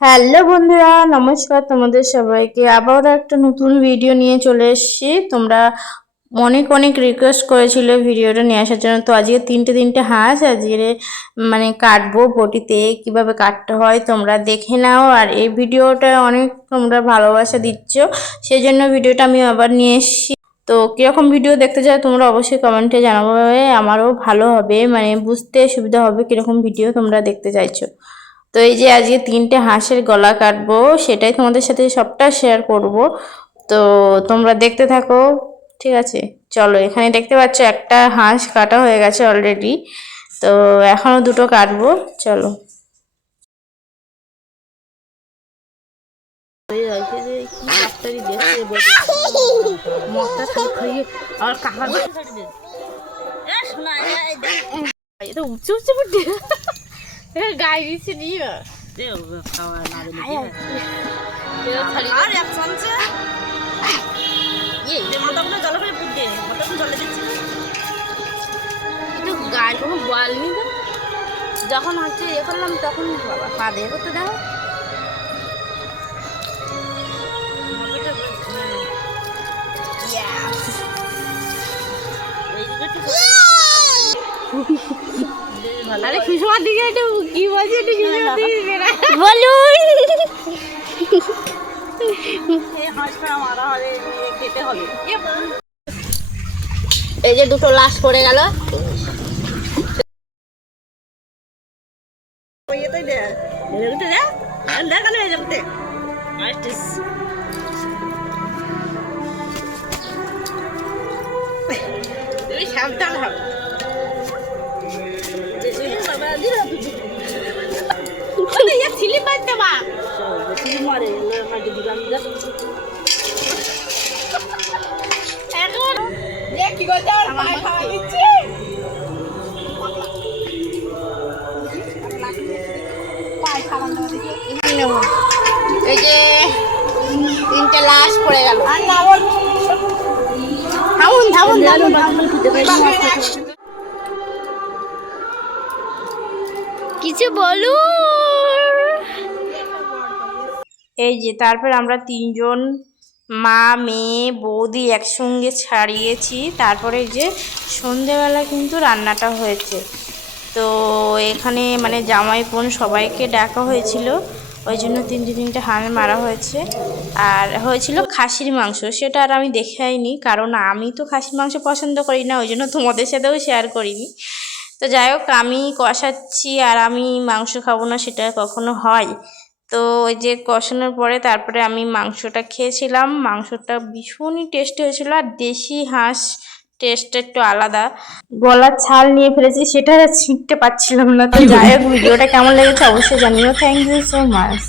Hello বন্ধুরা, নমস্কার তোমাদের সবাইকে। আবারও একটা নতুন ভিডিও নিয়ে চলে এসেছি। তোমরা অনেক অনেক রিকোয়েস্ট করেছিলে ভিডিওটা নিয়ে আসার জন্য। তো আজকে তিনটে তিনটে হাঁস আজকে মানে কাটবো বটিতে, কীভাবে কাটতে হয় তোমরা দেখে নাও। আর এই ভিডিওটা অনেক তোমরা ভালোবাসা দিচ্ছ সেই জন্য ভিডিওটা আমি আবার নিয়ে এসেছি। তো কীরকম ভিডিও দেখতে চাও তোমরা অবশ্যই কমেন্টে জানাবে। আমারও ভালো হবে মানে বুঝতে সুবিধা হবে কীরকম ভিডিও তোমরা দেখতে চাইছো। তো এই যে আজকে তিনটে হাঁসের গলা কাটবো, সেটাই তোমাদের সাথে সবটা শেয়ার করব। তো তোমরা দেখতে থাকো, ঠিক আছে? চলো, এখানে দেখতে পাচ্ছ একটা হাঁস কাটা হয়ে গেছে অলরেডি তো এখনও দুটো কাটবো, চলো। উঁচু উঁচু। গায়ে দিচ্ছে নিয়ে আর এক চামচে মাথাগুলো জলে ফেলে পুড় দিয়ে মাথাগুলো জলে দিচ্ছি একটু গায়ে কোনো বল নি যখন হচ্ছে ইয়ে করলাম তখন বাবা পা দিয়ে করতে দাও আরে সুষমার দিকে একটু কি বলছে একটু সুষমার দিকে বলুন। এই হবে। হবে যে দুটো লাশ পড়ে গেল। ওই এটাই কি করছে আমার পায়ে খাওয়া দিচ্ছে এই যে তিনটে লাশ পড়ে গেল। থামুন থামুন থামুন। কিছু বলুন। এই যে, তারপর আমরা তিনজন মা, মেয়ে, বৌদি একসঙ্গে ছাড়িয়েছি। তারপরে যে সন্ধেবেলা কিন্তু রান্নাটা হয়েছে। তো এখানে মানে জামাই বোন সবাইকে ডাকা হয়েছিল। ওই জন্য তিনটে তিনটে হাঁস মারা হয়েছে। আর হয়েছিল খাসির মাংস। সেটা আর আমি দেখাইনি কারণ আমি তো খাসির মাংস পছন্দ করি না, ওই জন্য তোমাদের সাথেও শেয়ার করিনি। তো যাই হোক আমি কষাচ্ছি আর আমি মাংস খাব না সেটা কখনো হয়। তো ওই যে কষানোর পরে তারপরে আমি মাংসটা খেয়েছিলাম। মাংসটা ভীষণই টেস্টি হয়েছিল আর দেশি হাঁস টেস্ট একটু আলাদা। গলার ছাল নিয়ে ফেলেছি সেটা ছিঁড়তে পারছিলাম না। তো যাই হোক ভিডিওটা কেমন লেগেছে অবশ্যই জানিও। Thank you so much